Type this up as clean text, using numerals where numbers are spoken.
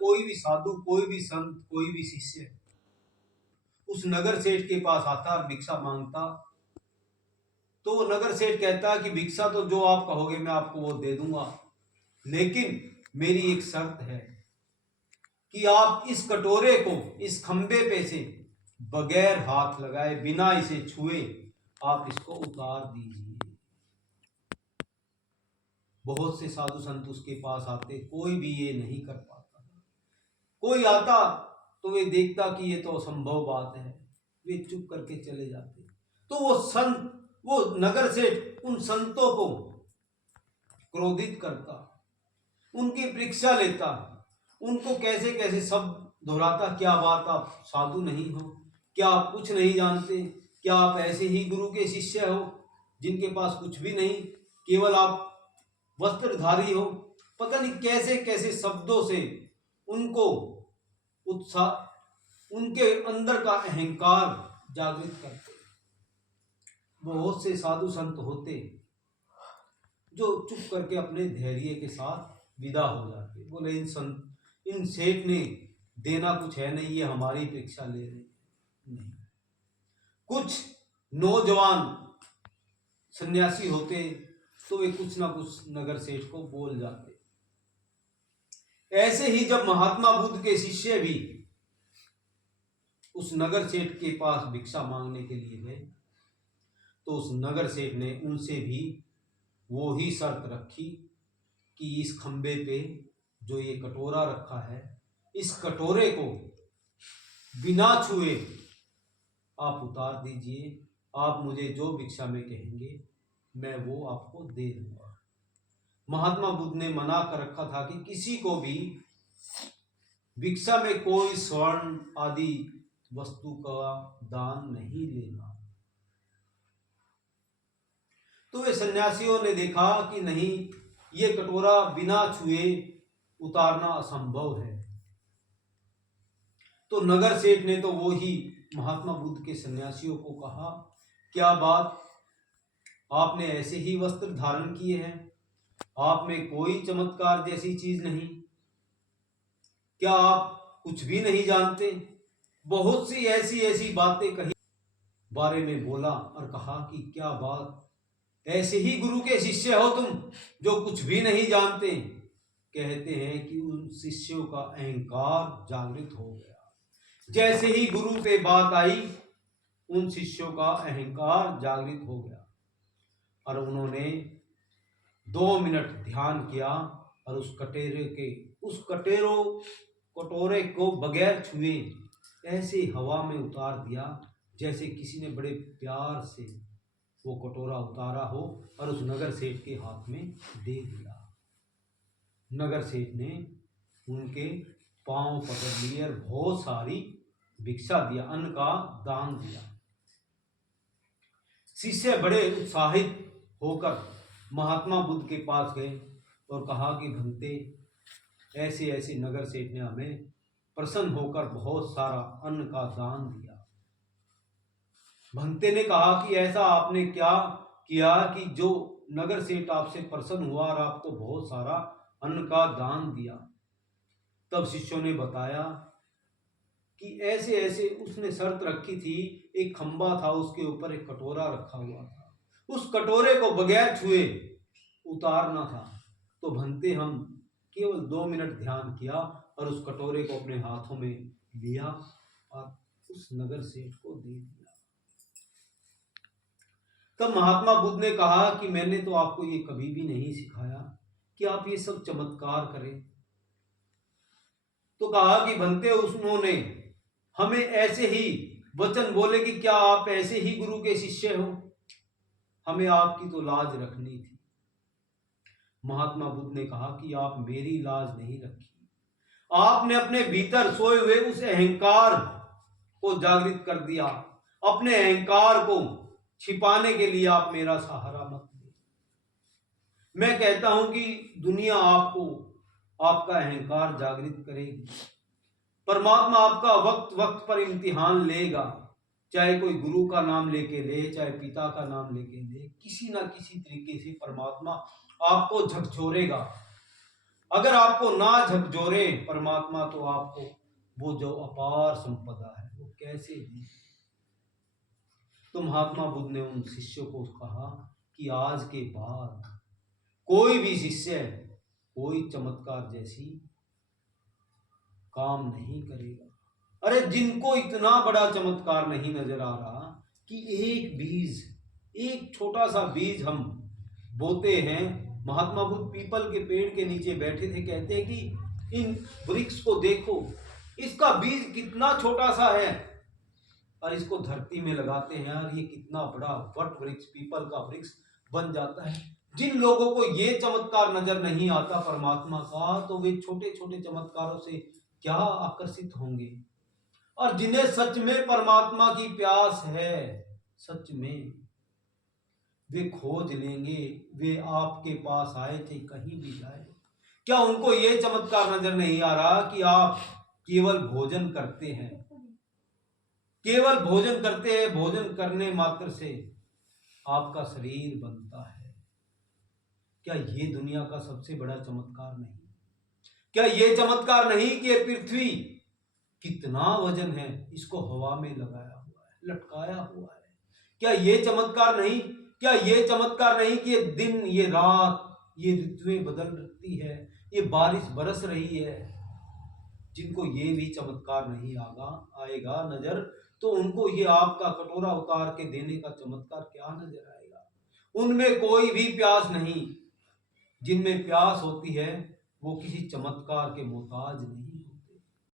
कोई भी साधु, कोई भी संत, कोई भी शिष्य उस नगर सेठ के पास आता और भिक्षा मांगता, तो वो नगर सेठ कहता कि भिक्षा तो जो आप कहोगे मैं आपको वो दे दूंगा, लेकिन मेरी एक शर्त है कि आप इस कटोरे को इस खंबे पे से बगैर हाथ लगाए, बिना इसे छुए आप इसको उतार दीजिए। बहुत से साधु संत उसके पास आते, कोई भी ये नहीं कर पाता। कोई आता तो वे देखता कि ये तो असंभव बात है, वे चुप करके चले जाते। तो वो नगर सेठ उन संतों को क्रोधित करता, उनकी परीक्षा लेता, उनको कैसे कैसे सब दोहराता, क्या बात आप साधु नहीं हो, क्या आप कुछ नहीं जानते, क्या आप ऐसे ही गुरु के शिष्य हो जिनके पास कुछ भी नहीं, केवल आप वस्त्रधारी हो। पता नहीं कैसे कैसे शब्दों से उनको उत्साह, उनके अंदर का अहंकार जागृत करते। बहुत से साधु संत होते जो चुप करके अपने धैर्य के साथ विदा हो जाते, बोले इन सेठ ने देना कुछ है नहीं, ये हमारी परीक्षा ले रहे नहीं। कुछ नौजवान सन्यासी होते तो वे कुछ ना कुछ नगर सेठ को बोल जाते। ऐसे ही जब महात्मा बुद्ध के शिष्य भी उस नगर सेठ के पास भिक्षा मांगने के लिए गए, तो उस नगर सेठ ने उनसे भी वो ही शर्त रखी कि इस खंबे पे जो ये कटोरा रखा है, इस कटोरे को बिना छुए आप उतार दीजिए, आप मुझे जो भिक्षा में कहेंगे मैं वो आपको दे दूंगा। महात्मा बुद्ध ने मना कर रखा था कि किसी को भी भिक्षा में कोई स्वर्ण आदि वस्तु का दान नहीं लेना। तो वे सन्यासियों ने देखा कि नहीं, ये कटोरा बिना छुए उतारना असंभव है। तो नगर सेठ ने तो वो ही महात्मा बुद्ध के सन्यासियों को कहा, क्या बात, आपने ऐसे ही वस्त्र धारण किए हैं, आप में कोई चमत्कार जैसी चीज नहीं, क्या आप कुछ भी नहीं जानते? बहुत सी ऐसी ऐसी बातें कही, बारे में बोला और कहा कि क्या बात, ऐसे ही गुरु के शिष्य हो तुम जो कुछ भी नहीं जानते? कहते हैं कि उन शिष्यों का अहंकार जागृत हो गया। जैसे ही गुरु पे बात आई, उन शिष्यों का अहंकार जागृत हो गया और उन्होंने 2 मिनट ध्यान किया और उस कटोरे को बगैर छुए ऐसे हवा में उतार दिया, जैसे किसी ने बड़े प्यार से वो कटोरा उतारा हो और उस नगर सेठ के हाथ में दे दिया। नगर सेठ ने उनके पांव पकड़ लिए और बहुत सारी भिक्षा दिया, अन्न का दान दिया। शिष्य बड़े उत्साहित होकर महात्मा बुद्ध के पास गए और कहा कि भंते, ऐसे ऐसे नगर सेठ ने हमें प्रसन्न होकर बहुत सारा अन्न का दान दिया। भंते ने कहा कि ऐसा आपने क्या किया कि जो नगर सेठ आपसे प्रसन्न हुआ और आपको बहुत सारा अन्न का दान दिया? तब शिष्यों ने बताया कि ऐसे ऐसे उसने शर्त रखी थी, एक खंबा था, उसके ऊपर एक कटोरा रखा हुआ था, उस कटोरे को बगैर छुए उतारना था। तो भंते हम केवल 2 मिनट ध्यान किया और उस कटोरे को अपने हाथों में लिया और उस नगर सेठ को दे दिया। तब महात्मा बुद्ध ने कहा कि मैंने तो आपको ये कभी भी नहीं सिखाया कि आप ये सब चमत्कार करें। तो कहा कि भंते, उन्होंने हमें ऐसे ही वचन बोले कि क्या आप ऐसे ही गुरु के शिष्य हो, हमें आपकी तो लाज रखनी थी। महात्मा बुद्ध ने कहा कि आप मेरी लाज नहीं रखी, आपने अपने भीतर सोए हुए उस अहंकार को जागृत कर दिया। अपने अहंकार को छिपाने के लिए आप मेरा सहारा मत लो। मैं कहता हूं कि दुनिया आपको आपका अहंकार जागृत करेगी, परमात्मा आपका वक्त वक्त पर इम्तिहान लेगा, चाहे कोई गुरु का नाम लेके ले, चाहे पिता का नाम लेके ले, किसी ना किसी तरीके से परमात्मा आपको झकझोरेगा। अगर आपको ना झकझोरे परमात्मा तो आपको वो जो अपार संपदा है वो कैसे दी। तो महात्मा बुद्ध ने उन शिष्यों को कहा कि आज के बाद कोई भी शिष्य कोई चमत्कार जैसी काम नहीं करेगा। अरे जिनको इतना बड़ा चमत्कार नहीं नजर आ रहा कि एक बीज, एक छोटा सा बीज हम बोते हैं। महात्मा बुद्ध पीपल के पेड़ के नीचे बैठे थे, कहते हैं कि इन वृक्ष को देखो, इसका बीज कितना छोटा सा है और इसको धरती में लगाते हैं और ये कितना बड़ा वट वृक्ष, पीपल का वृक्ष बन जाता है। जिन लोगों को ये चमत्कार नजर नहीं आता परमात्मा का, तो वे छोटे छोटे चमत्कारों से क्या आकर्षित होंगे। और जिन्हें सच में परमात्मा की प्यास है, सच में वे खोज लेंगे, वे आपके पास आए थे कहीं भी जाए। क्या उनको ये चमत्कार नजर नहीं आ रहा कि आप केवल भोजन करते हैं, केवल भोजन करते हैं, भोजन करने मात्र से आपका शरीर बनता है। क्या ये दुनिया का सबसे बड़ा चमत्कार नहीं? क्या ये चमत्कार नहीं कि ये पृथ्वी कितना वजन है, इसको हवा में लगाया हुआ है, लटकाया हुआ है। क्या ये चमत्कार नहीं, क्या ये चमत्कार नहीं कि ये दिन, ये रात, ये ऋतुएं बदल रही है, ये बारिश बरस रही है। जिनको ये भी चमत्कार नहीं आएगा नजर, तो उनको ये आपका कटोरा उतार के देने का चमत्कार क्या नजर आएगा। उनमें कोई भी प्यास नहीं। जिनमें प्यास होती है वो किसी चमत्कार के मोहताज नहीं।